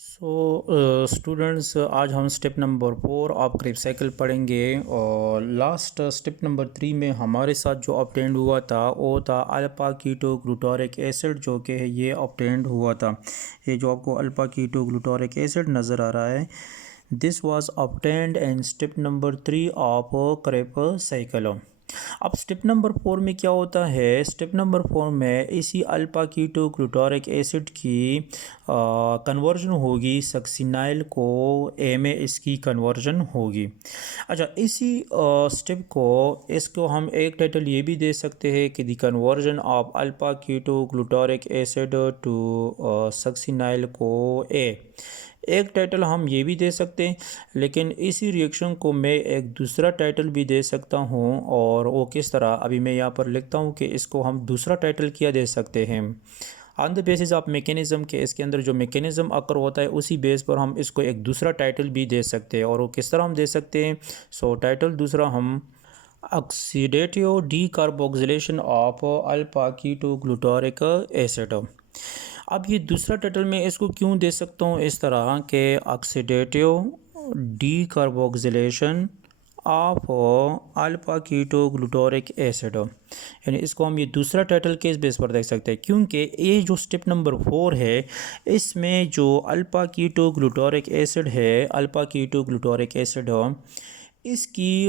Students आज हम step number 4 of Krebs cycle पढ़ेंगे। और लास्ट स्टेप नंबर 3 में हमारे साथ जो ऑब्टेंड हुआ था वो था अल्फा कीटो ग्लूटारिक एसिड, जो कि है ये ऑब्टेंड हुआ था। ये जो आपको अल्फा कीटो ग्लूटारिक एसिड नज़र आ रहा है, this was obtained in step number 3 of Krebs cycle. अब स्टेप नंबर 4 में क्या होता है? स्टेप नंबर 4 में इसी अल्फा कीटो ग्लूटारिक एसिड की कन्वर्जन होगी, सक्सिनाइल को ए में इसकी कन्वर्जन होगी। अच्छा, इसी स्टेप को इसको हम एक टाइटल ये भी दे सकते हैं कि the conversion of alpha keto glutaric acid to succinyl co A. एक टाइटल हम ये भी दे सकते हैं, लेकिन इसी रिएक्शन को मैं एक दूसरा टाइटल भी दे सकता हूँ। और वो किस तरह, अभी मैं यहाँ पर लिखता हूँ कि इसको हम दूसरा टाइटल क्या दे सकते हैं on the basis of mechanism, के इसके अंदर जो मैकेनिज़्म अकर होता है उसी बेस पर हम इसको एक दूसरा टाइटल भी दे सकते हैं। और वो किस तरह हम दे सकते हैं? टाइटल दूसरा हम oxidative decarboxylation of alpha keto glutaric acid. अब ये दूसरा टाइटल मैं इसको क्यों दे सकता हूँ इस तरह के oxidative decarboxylation of alpha keto glutaric acid, यानी इसको हम ये दूसरा टाइटल के इस बेस पर देख सकते हैं, क्योंकि ये जो स्टेप नंबर 4 है इसमें जो अल्फा कीटो ग्लूटारिक एसिड है, अल्फा कीटो ग्लूटारिक एसिड इसकी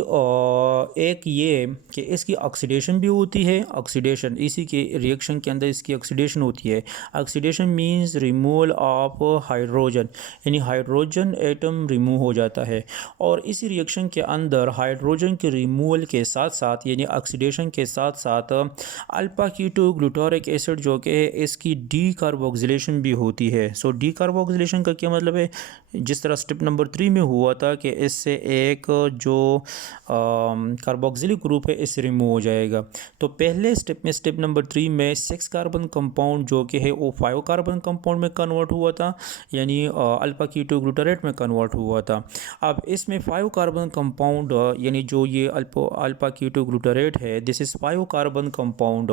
एक ये कि इसकी ऑक्सीडेशन भी होती है। ऑक्सीडेशन इसी के रिएक्शन के अंदर इसकी ऑक्सीडेशन होती है। Oxidation means removal of hydrogen, यानी हाइड्रोजन एटम रिमूव हो जाता है। और इसी रिएक्शन के अंदर हाइड्रोजन के रिमूवल के साथ साथ, यानी ऑक्सीडेशन के साथ साथ, अल्फा कीटो ग्लूटारिक एसिड जो कि इसकी डीकार्बोक्सिलेशन भी होती है। डीकार्बोक्सिलेशन का क्या मतलब है? जिस तरह स्टेप नंबर 3 में हुआ था कि इससे एक जो कार्बोक्सिलिक ग्रुप है इससे रिमूव हो जाएगा। तो पहले स्टेप में, स्टेप नंबर 3 में 6 कार्बन कंपाउंड जो कि है वो 5 कार्बन कंपाउंड में कन्वर्ट हुआ था, यानी अल्फा कीटो ग्लूटारेट में कन्वर्ट हुआ था। अब इसमें 5 कार्बन कंपाउंड, यानी जो ये अल्फा कीटो ग्लूटारेट है, दिस इज़ 5 कार्बन कंपाउंड।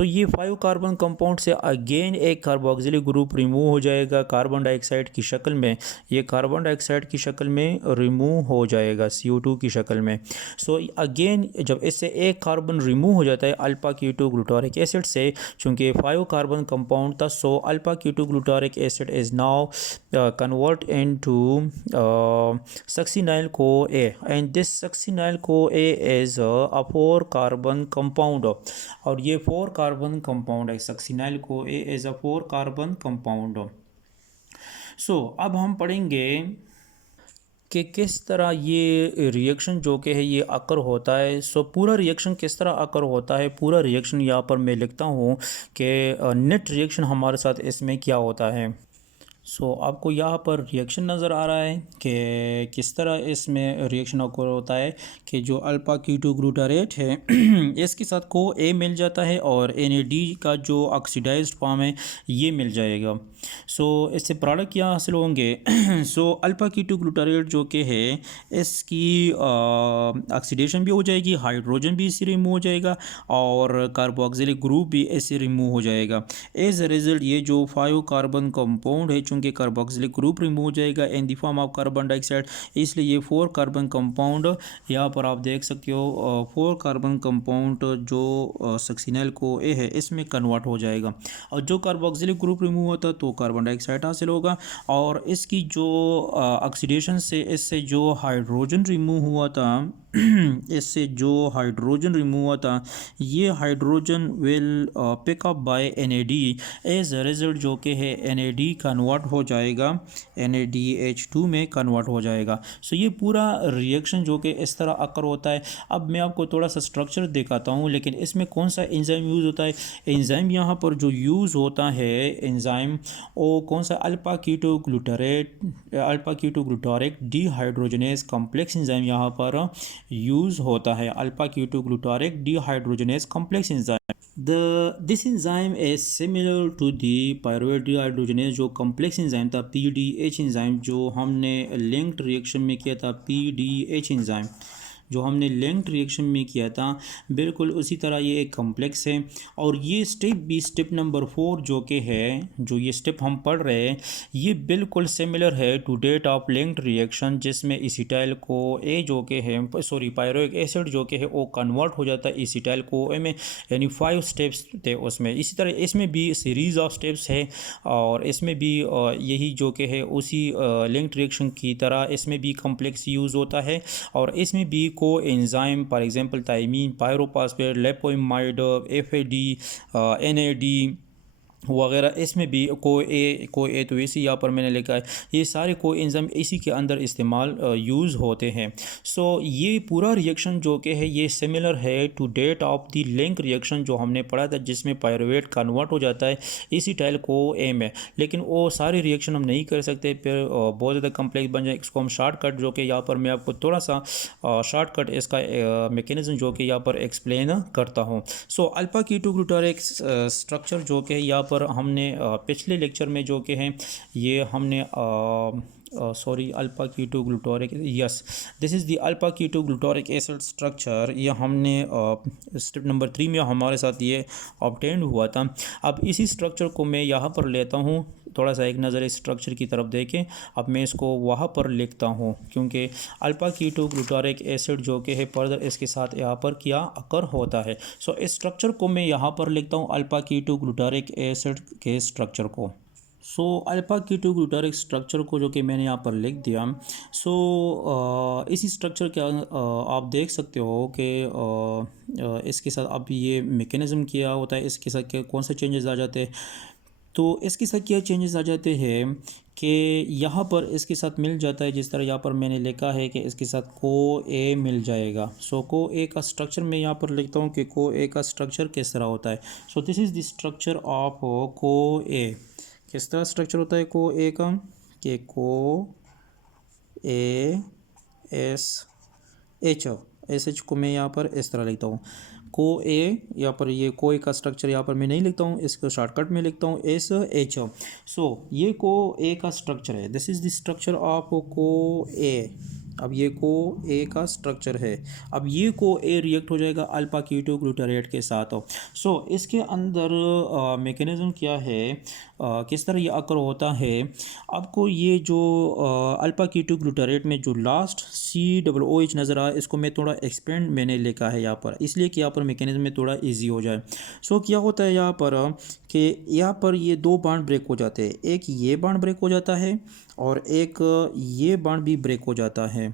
ये 5 कार्बन कंपाउंड से अगेन एक कार्बोक्सिलिक ग्रुप रिमूव हो जाएगा कार्बन डाइऑक्साइड की शक्ल में। ये कार्बन डाइऑक्साइड की शक्ल में रिमूव हो जाएगा CO2 की शक्ल में। अगेन जब इससे एक कार्बन रिमूव हो जाता है अल्फा कीटो ग्लूटारिक एसिड से, चूँकि 5 कार्बन कंपाउंड था, alpha keto glutaric acid is now convert into succinyl co A, and this succinyl co A is a 4 carbon compound. और ये 4 कार्बन कंपाउंड है, succinyl co A is a 4 carbon compound. अब हम पढ़ेंगे कि किस तरह ये रिएक्शन जो कि है ये अकर होता है। पूरा रिएक्शन किस तरह अकर होता है, पूरा रिएक्शन यहाँ पर मैं लिखता हूँ कि नेट रिएक्शन हमारे साथ इसमें क्या होता है। आपको यहाँ पर रिएक्शन नज़र आ रहा है कि किस तरह इसमें रिएक्शन अकर होता है कि जो अल्फा कीटो ग्लूटारेट है इसके साथ को ए मिल जाता है और NAD का जो ऑक्सीडाइज्ड फॉर्म है ये मिल जाएगा। इससे प्रोडक्ट क्या हासिल होंगे? अल्फा कीटो ग्लूटारेट जो कि है इसकी ऑक्सीडेशन भी हो जाएगी, हाइड्रोजन भी इससे रिमूव हो जाएगा और कार्बोक्सिलिक ग्रुप भी इससे रिमूव हो जाएगा। एज अ रिजल्ट ये जो 5 कार्बन कंपाउंड है, चूँकि कार्बोक्सिलिक ग्रुप रिमूव हो जाएगा in the form of carbon dioxide, इसलिए ये 4 कार्बन कंपाउंड यहाँ पर आप देख सकते हो। 4 कार्बन कंपाउंड जो सक्सिनाइल को ए है इसमें कन्वर्ट हो जाएगा। और जो कार्बोक्सिलिक ग्रुप रिमूव होता तो कार्बन डाइऑक्साइड हासिल होगा। और इसकी जो ऑक्सीडेशन से इससे जो हाइड्रोजन रिमूव हुआ था इससे जो हाइड्रोजन रिमूव हुआ था ये hydrogen will pick up by NAD। As a result जो कि है NAD कन्वर्ट हो जाएगा, NADH2 में कन्वर्ट हो जाएगा। ये पूरा रिएक्शन जो कि इस तरह अकर होता है। अब मैं आपको थोड़ा सा स्ट्रक्चर दिखाता हूँ, लेकिन इसमें कौन सा एंजाइम यूज़ होता है। एंजाइम यहाँ पर जो यूज़ होता है एंजाइम वो कौन सा, alpha keto glutaric dehydrogenase complex enzyme यहाँ पर यूज़ होता है। Alpha keto glutaric dehydrogenase complex enzyme, this enzyme is similar to the pyruvate dehydrogenase जो कॉम्प्लेक्स एंजाइम था, PDH एंजाइम जो हमने लिंक्ड रिएक्शन में किया था, PDH एंजाइम। जो हमने लिंक्ड रिएक्शन में किया था बिल्कुल उसी तरह ये एक कॉम्प्लेक्स है। और ये स्टेप भी स्टेप नंबर 4 जो कि है, जो ये स्टेप हम पढ़ रहे हैं, ये बिल्कुल सिमिलर है to that of linked reaction, जिसमें इसिटाइल को ए जो कि है सॉरी पायरोइक एसिड जो कि है वो कन्वर्ट हो जाता है इसिटाइल को ए में, यानी 5 स्टेप्स थे उसमें। इसी तरह इसमें भी सीरीज़ ऑफ स्टेप्स है और इसमें भी यही जो कि है उसी लिंक्ड रिएक्शन की तरह इसमें भी कॉम्प्लेक्स यूज़ होता है। और इसमें भी को enzyme for example thiamine, pyrophosphate, lipoamide, FAD, NAD वगैरह, इसमें भी को ए तो इसी यहाँ पर मैंने लिखा है, ये सारे को एंजाइम इसी के अंदर इस्तेमाल यूज़ होते हैं। सो ये पूरा रिएक्शन जो कि है ये सिमिलर है to that of the link reaction जो हमने पढ़ा था, जिसमें पायरुवेट कन्वर्ट हो जाता है एसिटाइल को ए में। लेकिन वो सारे रिएक्शन हम नहीं कर सकते, फिर बहुत ज़्यादा कम्प्लेक्स बन जाए। इसको हम शॉर्टकट जो कि यहाँ पर मैं आपको थोड़ा सा शॉर्टकट इसका मैकेनिज्म जो कि यहाँ पर एक्सप्लेन करता हूँ। So alpha keto glutaric structure जो कि यहाँ पर हमने पिछले लेक्चर में जो कि हैं ये हमने sorry alpha keto glutaric, yes this is the alpha keto glutaric acid structure, ये हमने स्टेप नंबर 3 में हमारे साथ ये ऑब्टेंड हुआ था। अब इसी स्ट्रक्चर को मैं यहाँ पर लेता हूँ, थोड़ा सा एक नज़र इस स्ट्रक्चर की तरफ देखें। अब मैं इसको वहाँ पर लिखता हूँ क्योंकि अल्फा कीटो ग्लूटारिक एसिड जो कि है फर्दर इसके साथ यहाँ पर क्या अकर होता है। सो इस स्ट्रक्चर को मैं यहाँ पर लिखता हूँ अल्फा कीटो ग्लूटारिक एसिड के स्ट्रक्चर को। So alpha keto glutaric structure को जो कि मैंने यहाँ पर लिख दिया। सो इसी स्ट्रक्चर के आप देख सकते हो कि इसके साथ अब ये मैकेनिज्म किया होता है, इसके साथ कौन से चेंजेस आ जाते हैं। तो इसके साथ क्या चेंजेस आ जाते हैं कि यहाँ पर इसके साथ मिल जाता है, जिस तरह यहाँ पर मैंने लिखा है कि इसके साथ को ए मिल जाएगा। सो को ए का स्ट्रक्चर मैं यहाँ पर लिखता हूँ कि को ए का स्ट्रक्चर किस तरह होता है। So this is the structure of को ए। किस तरह स्ट्रक्चर होता है को ए का, कि को ए एस एच को मैं यहाँ पर इस तरह लिखता हूँ को ए। यहाँ पर ये को ए का स्ट्रक्चर यहाँ पर मैं नहीं लिखता हूँ, इसको शॉर्टकट में लिखता हूँ एस एच। सो ये को ए का स्ट्रक्चर है, this is the structure of को ए। अब ये को ए का स्ट्रक्चर है। अब ये को ए रिएक्ट हो जाएगा अल्फा कीटो ग्लूटारेट के साथ। सो इसके अंदर मैकेनिज्म क्या है, किस तरह ये अकर होता है। आपको ये जो अल्फा कीटो ग्लूटारेट में जो लास्ट COOH नज़र आया, इसको मैं थोड़ा एक्सपेंड मैंने लिखा है यहाँ पर, इसलिए कि यहाँ पर मैकेनिज्म में थोड़ा ईजी हो जाए। सो क्या होता है यहाँ पर कि यहाँ पर ये दो बांड ब्रेक हो जाते हैं, एक ये बांड ब्रेक हो जाता है और एक ये बांड भी ब्रेक हो जाता है।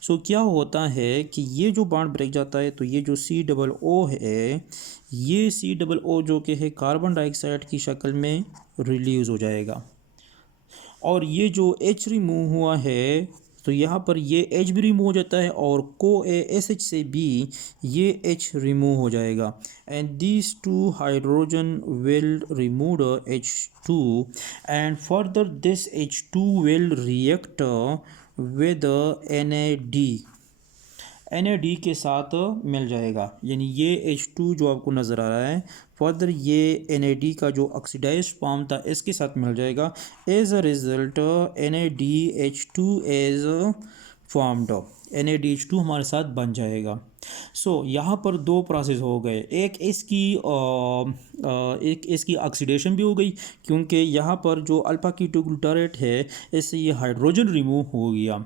सो क्या होता है कि ये जो बांड ब्रेक जाता है तो ये जो COO है, ये COO जो कि है कार्बन डाइऑक्साइड की शक्ल में रिलीज़ हो जाएगा। और ये जो H रिमूव हुआ है तो यहाँ पर ये H भी रिमूव हो जाता है और को SH से भी ये H रिमूव हो जाएगा। And these two hydrogen will remove H2 and further this H2 will react with NAD के साथ मिल जाएगा। यानी ये H2 जो आपको नज़र आ रहा है, फर्दर ये NAD का जो ऑक्सीडाइज्ड फॉर्म था इसके साथ मिल जाएगा। As a result NADH2 as formed, NADH2 हमारे साथ बन जाएगा। सो यहाँ पर दो प्रोसेस हो गए, एक इसकी ऑक्सीडेशन भी हो गई क्योंकि यहाँ पर जो अल्फा कीटो ग्लूटारेट है इससे ये हाइड्रोजन रिमूव हो गया।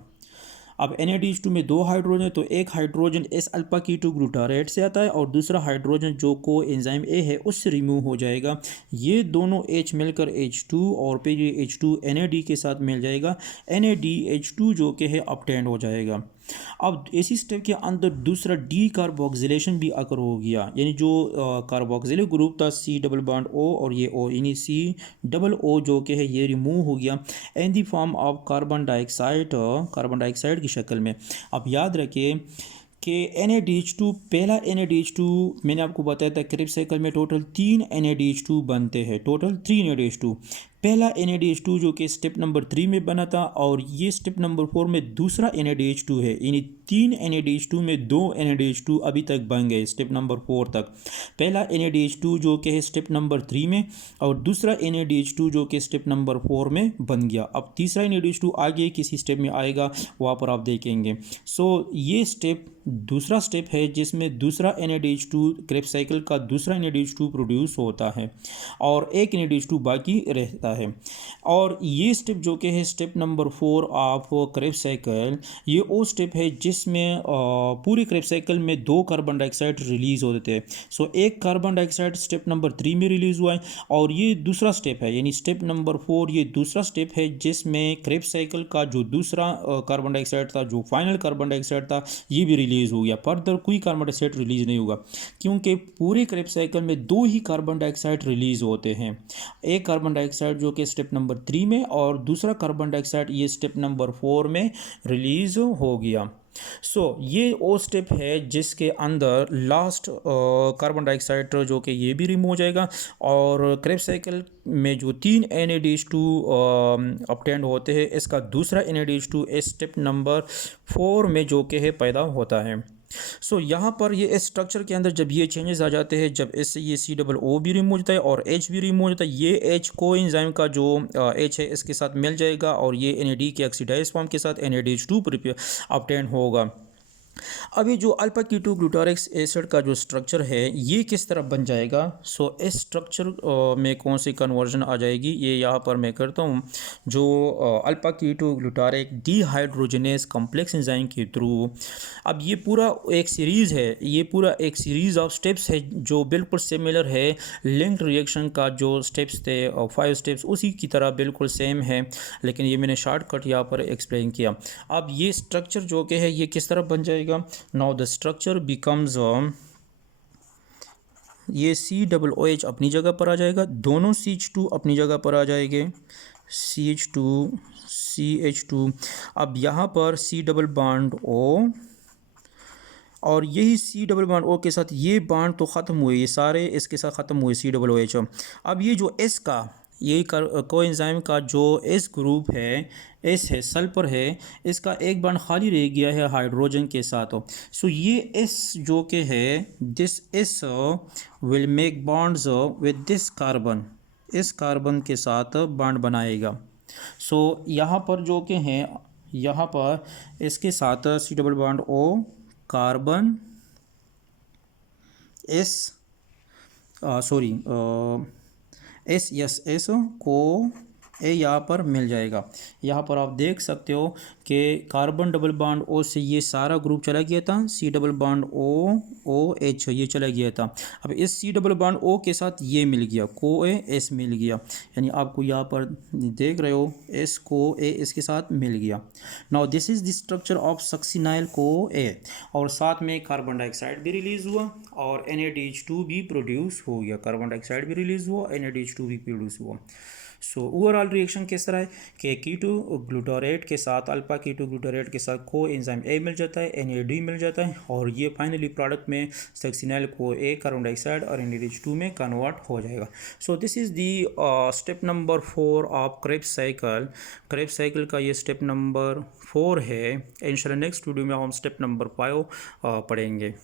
अब NADH2 में दो हाइड्रोजन है तो एक हाइड्रोजन इस अल्फा कीटो ग्लूटारेट से आता है और दूसरा हाइड्रोजन जो को एंजाइम ए है उससे रिमूव हो जाएगा। ये दोनों H मिलकर H2 और फिर ये H2 NAD के साथ मिल जाएगा, NADH2 जो कि है ऑब्टेंड हो जाएगा। अब इसी स्टेप के अंदर दूसरा डी कार्बोक्सिलेशन भी अकर हो गया, यानी जो कार्बोक्सिलिक ग्रुप था C डबल बॉन्ड O और ये O, यानी COO जो कि है ये रिमूव हो गया in the form of carbon dioxide की शक्ल में। अब याद रखिए कि NADH2, पहला NADH2 मैंने आपको बताया था क्रिब्स साइकिल में टोटल 3 NADH2 बनते हैं, टोटल 3 NADH2। पहला NADH2 जो कि स्टेप नंबर 3 में बना था, और ये स्टेप नंबर 4 में दूसरा NADH2 है, यानी 3 NADH2 में 2 NADH2 अभी तक बन गए स्टेप नंबर 4 तक। पहला NADH2 जो कि है स्टेप नंबर 3 में, और दूसरा NADH2 जो कि स्टेप नंबर 4 में बन गया। अब तीसरा NADH2 आगे किसी स्टेप में आएगा, वहाँ पर आप देखेंगे। सो ये स्टेप दूसरा स्टेप है जिसमें दूसरा NADH2 क्रेब्स साइकिल का दूसरा NADH2 प्रोड्यूस होता है और एक NADH2 बाकी रहता है। और ये स्टेप जो कि है step number 4 of Krebs cycle, ये वो स्टेप है जिसमें पूरी क्रेब्स साइकिल में 2 कार्बन डाइऑक्साइड रिलीज होते हैं। सो एक कार्बन डाइऑक्साइड स्टेप नंबर 3 में रिलीज हुआ है, और ये दूसरा स्टेप है, यानी स्टेप नंबर 4 ये दूसरा स्टेप है जिसमें क्रेब्स साइकिल का जो दूसरा कार्बन डाइऑक्साइड था, जो फाइनल कार्बन डाइऑक्साइड था, ये भी रिलीज हो गया। फर्दर कोई कार्बन डाइऑक्साइड रिलीज नहीं होगा, क्योंकि पूरे क्रेब्स साइकिल में 2 ही कार्बन डाइऑक्साइड रिलीज होते हैं। एक कार्बन डाइऑक्साइड जो कि स्टेप नंबर 3 में, और दूसरा कार्बन डाइऑक्साइड ये स्टेप नंबर 4 में रिलीज हो गया। ये वो स्टेप है जिसके अंदर लास्ट कार्बन डाइऑक्साइड जो कि ये भी रिमूव हो जाएगा, और क्रेब्स साइकिल में जो 3 NADH2 ऑब्टेंड होते हैं, इसका दूसरा NADH2 स्टेप नंबर 4 में जो कि है पैदा होता है। यहाँ पर ये इस स्ट्रक्चर के अंदर जब ये चेंजेस आ जाते हैं, जब इससे ये COO भी रिमूव होता है और H भी रिमूव होता है, ये H कोएंजाइम का जो H है इसके साथ मिल जाएगा, और ये NAD के ऑक्सीडाइज फॉर्म के साथ NADH2 ऑब्टेन होगा। अभी जो अल्फा कीटो ग्लूटारिक एसिड का जो स्ट्रक्चर है, ये किस तरह बन जाएगा। इस स्ट्रक्चर में कौन सी कन्वर्जन आ जाएगी, ये यहाँ पर मैं करता हूँ। जो alpha keto glutaric dehydrogenase complex enzyme के थ्रू, अब ये पूरा एक सीरीज़ है, ये पूरा एक सीरीज़ ऑफ स्टेप्स है जो बिल्कुल सिमिलर है लिंक्ड रिएक्शन का जो स्टेप्स थे 5 स्टेप्स, उसी की तरह बिल्कुल सेम है, लेकिन ये मैंने शॉर्टकट यहाँ पर एक्सप्लेन किया। अब ये स्ट्रक्चर जो कि है ये किस तरह बन जाएगा। नाउ द स्ट्रक्चर बिकम्स, ये COOH अपनी जगह पर आ जाएगा, दोनों CH2 अपनी जगह पर आ जाएंगे, CH2 CH2। अब यहाँ पर C डबल बॉन्ड O, और यही C डबल बॉन्ड O के साथ ये बॉन्ड तो ख़त्म हुए, ये सारे इसके साथ ख़त्म हुए COOH। अब ये जो S का, ये कोएंजाइम का जो S ग्रुप है, S है सल्फर है, इसका एक बॉन्ड खाली रह गया है हाइड्रोजन के साथ। ये S जो कि है, this S will make bonds with this carbon, इस कार्बन के साथ बॉन्ड बनाएगा। यहाँ पर जो कि है, यहाँ पर इसके साथ C double bond O carbon S S को ए यहाँ पर मिल जाएगा। यहाँ पर आप देख सकते हो कि कार्बन डबल बॉन्ड O से ये सारा ग्रुप चला गया था, C double bond O OH ये चला गया था। अब इस C डबल बॉन्ड O के साथ ये मिल गया, को ए S मिल गया, यानी आपको यहाँ पर देख रहे हो S को A इसके साथ मिल गया। Now this is the structure of succinyl को A, और साथ में कार्बन डाइऑक्साइड भी रिलीज़ हुआ और NADH2 भी प्रोड्यूस हो गया, कार्बन डाइऑक्साइड भी रिलीज़ हुआ, NADH2 भी प्रोड्यूस हुआ। ओवरऑल रिएक्शन किस तरह है कि कीटो ग्लूटारेट के साथ, अल्फा कीटो ग्लूटारेट के साथ को एंजाइम A मिल जाता है, NAD मिल जाता है, और ये फाइनली प्रोडक्ट में सक्सिनाइल को A कार्बन डाइऑक्साइड और NADH2 में कन्वर्ट हो जाएगा। This is the step number 4 of Krebs cycle. Krebs cycle का ये स्टेप नंबर 4 है। इंशाल्लाह नेक्स्ट वीडियो में हम स्टेप नंबर 5 पढ़ेंगे।